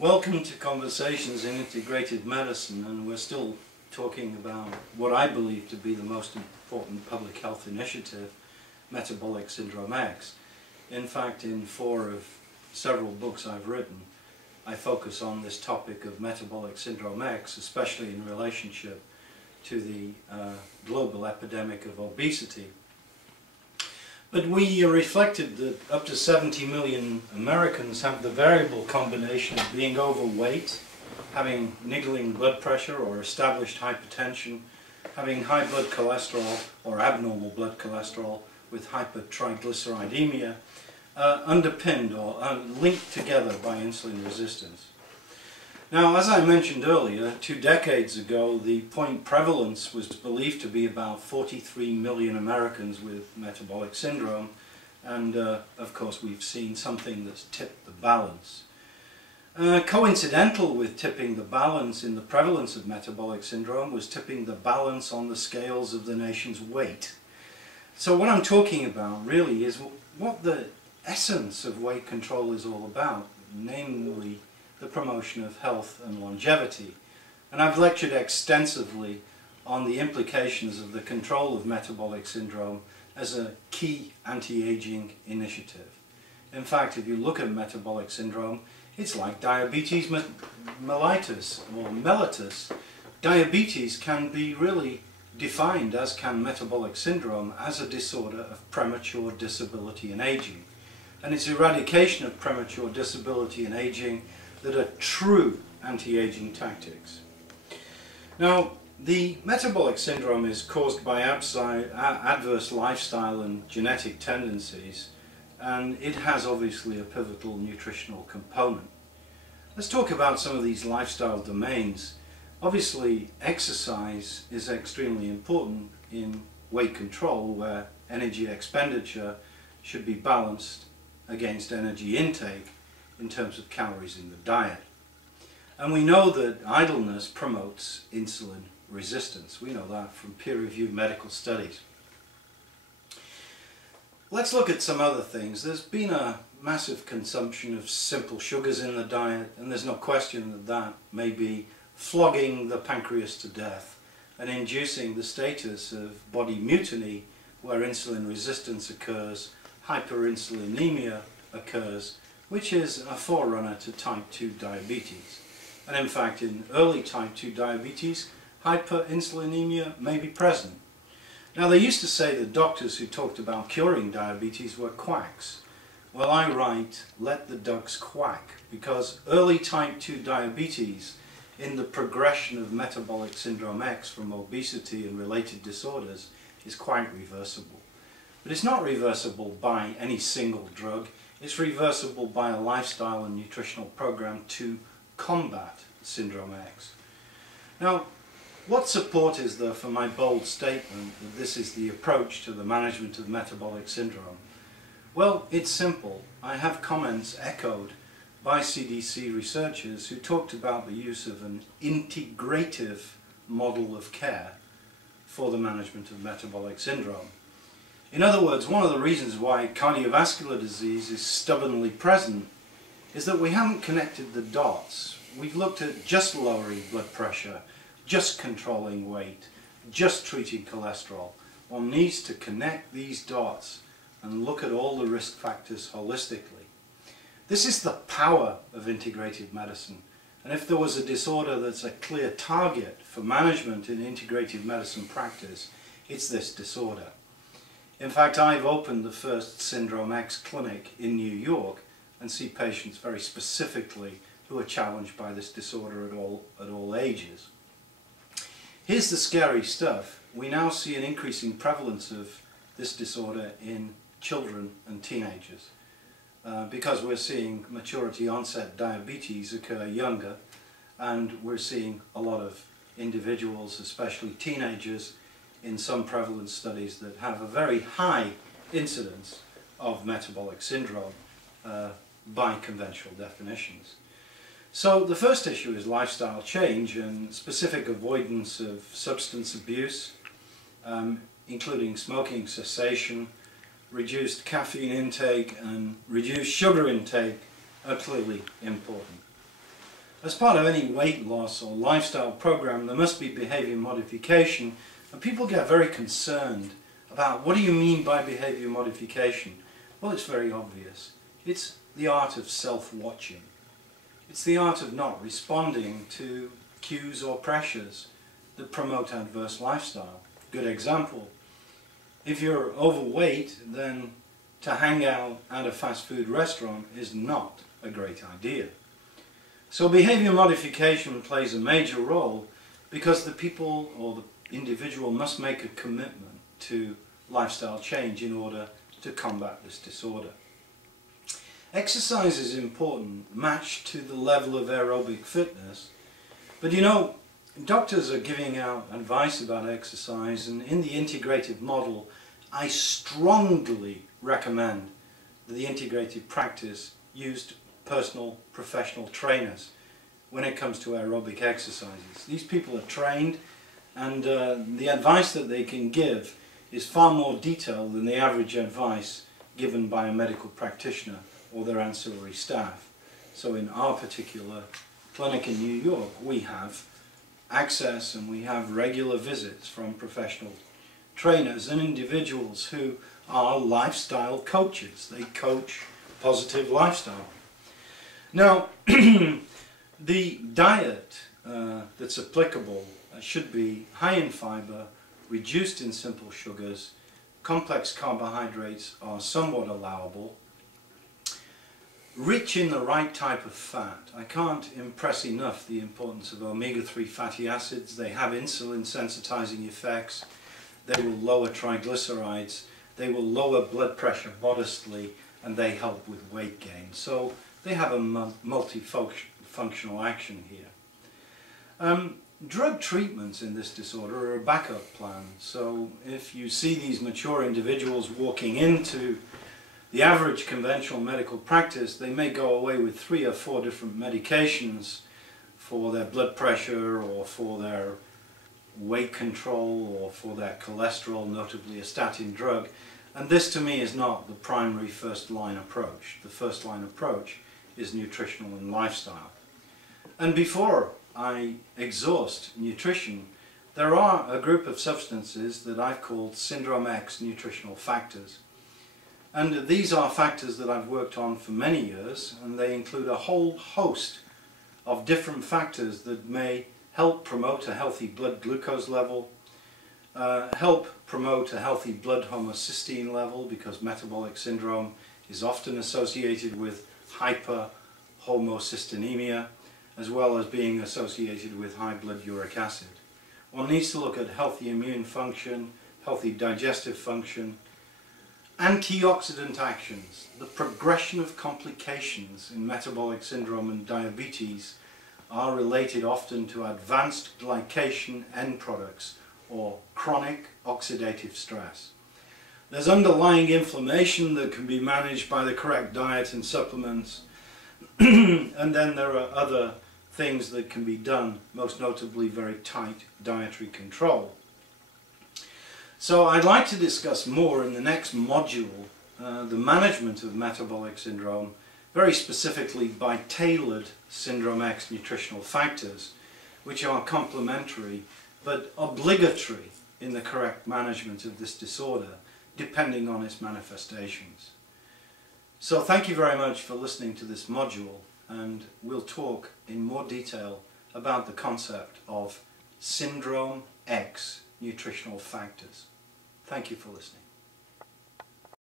Welcome to Conversations in Integrated Medicine, and we're still talking about what I believe to be the most important public health initiative, Metabolic Syndrome X. In fact, in 4 of several books I've written, I focus on this topic of Metabolic Syndrome X, especially in relationship to the global epidemic of obesity. But we reflected that up to 70 million Americans have the variable combination of being overweight, having niggling blood pressure or established hypertension, having high blood cholesterol or abnormal blood cholesterol with hypertriglyceridemia, underpinned or linked together by insulin resistance. Now, as I mentioned earlier, 2 decades ago, the point prevalence was believed to be about 43 million Americans with metabolic syndrome, and of course we've seen something that's tipped the balance. Coincidental with tipping the balance in the prevalence of metabolic syndrome was tipping the balance on the scales of the nation's weight. So what I'm talking about really is what the essence of weight control is all about, namely the promotion of health and longevity. And I've lectured extensively on the implications of the control of metabolic syndrome as a key anti-aging initiative. In fact, if you look at metabolic syndrome, it's like diabetes mellitus or mellitus. Diabetes can be really defined, as can metabolic syndrome, as a disorder of premature disability and aging. And it's eradication of premature disability and aging that are true anti-aging tactics. Now, the metabolic syndrome is caused by adverse lifestyle and genetic tendencies, and it has obviously a pivotal nutritional component. Let's talk about some of these lifestyle domains. Obviously, exercise is extremely important in weight control, where energy expenditure should be balanced against energy intake in terms of calories in the diet. And we know that idleness promotes insulin resistance. We know that from peer-reviewed medical studies. Let's look at some other things. There's been a massive consumption of simple sugars in the diet, and there's no question that that may be flogging the pancreas to death and inducing the status of body mutiny, where insulin resistance occurs, hyperinsulinemia occurs, which is a forerunner to type 2 diabetes. And in fact, in early type 2 diabetes, hyperinsulinemia may be present. Now, they used to say that doctors who talked about curing diabetes were quacks. Well, I write, let the ducks quack, because early type 2 diabetes in the progression of metabolic syndrome X from obesity and related disorders is quite reversible. But it's not reversible by any single drug. It's reversible by a lifestyle and nutritional program to combat syndrome X. Now, what support is there for my bold statement that this is the approach to the management of metabolic syndrome? Well, it's simple. I have comments echoed by CDC researchers who talked about the use of an integrative model of care for the management of metabolic syndrome. In other words, one of the reasons why cardiovascular disease is stubbornly present is that we haven't connected the dots. We've looked at just lowering blood pressure, just controlling weight, just treating cholesterol. One needs to connect these dots and look at all the risk factors holistically. This is the power of integrative medicine. And if there was a disorder that's a clear target for management in integrative medicine practice, it's this disorder. In fact, I've opened the first Syndrome X clinic in New York and see patients very specifically who are challenged by this disorder at all ages. Here's the scary stuff. We now see an increasing prevalence of this disorder in children and teenagers because we're seeing maturity onset diabetes occur younger, and we're seeing a lot of individuals, especially teenagers, in some prevalence studies that have a very high incidence of metabolic syndrome by conventional definitions. So the first issue is lifestyle change and specific avoidance of substance abuse, including smoking cessation, reduced caffeine intake and reduced sugar intake are clearly important. As part of any weight loss or lifestyle program, there must be behavior modification, and people get very concerned about what do you mean by behavior modification? Well, it's very obvious. It's the art of self-watching. It's the art of not responding to cues or pressures that promote adverse lifestyle. Good example. If you're overweight, then to hang out at a fast food restaurant is not a great idea. So behavior modification plays a major role because the people or the individual must make a commitment to lifestyle change in order to combat this disorder. Exercise is important, matched to the level of aerobic fitness, but you know, doctors are giving out advice about exercise, and in the integrative model I strongly recommend that the integrated practice used personal professional trainers when it comes to aerobic exercises. These people are trained, and the advice that they can give is far more detailed than the average advice given by a medical practitioner or their ancillary staff. So in our particular clinic in New York, we have access and we have regular visits from professional trainers and individuals who are lifestyle coaches. They coach positive lifestyle. Now, the diet that's applicable should be high in fiber, reduced in simple sugars, complex carbohydrates are somewhat allowable, rich in the right type of fat. I can't impress enough the importance of omega-3 fatty acids. They have insulin sensitizing effects, they will lower triglycerides, they will lower blood pressure modestly, and they help with weight gain. So they have a multifunctional action here. Drug treatments in this disorder are a backup plan. So if you see these mature individuals walking into the average conventional medical practice, they may go away with 3 or 4 different medications for their blood pressure or for their weight control or for their cholesterol, notably a statin drug. And this to me is not the primary first line approach. The first line approach is nutritional and lifestyle. And before I exhaust nutrition, there are a group of substances that I've called Syndrome X nutritional factors. And these are factors that I've worked on for many years, and they include a whole host of different factors that may help promote a healthy blood glucose level, help promote a healthy blood homocysteine level, because metabolic syndrome is often associated with hyperhomocystinemia, as well as being associated with high blood uric acid. One needs to look at healthy immune function, healthy digestive function, antioxidant actions. The progression of complications in metabolic syndrome and diabetes are related often to advanced glycation end products or chronic oxidative stress. There's underlying inflammation that can be managed by the correct diet and supplements, and then there are other things that can be done, most notably very tight dietary control. So I'd like to discuss more in the next module the management of metabolic syndrome, very specifically by tailored Syndrome X nutritional factors, which are complementary but obligatory in the correct management of this disorder, depending on its manifestations. So thank you very much for listening to this module, and we'll talk in more detail about the concept of Syndrome X nutritional factors. Thank you for listening.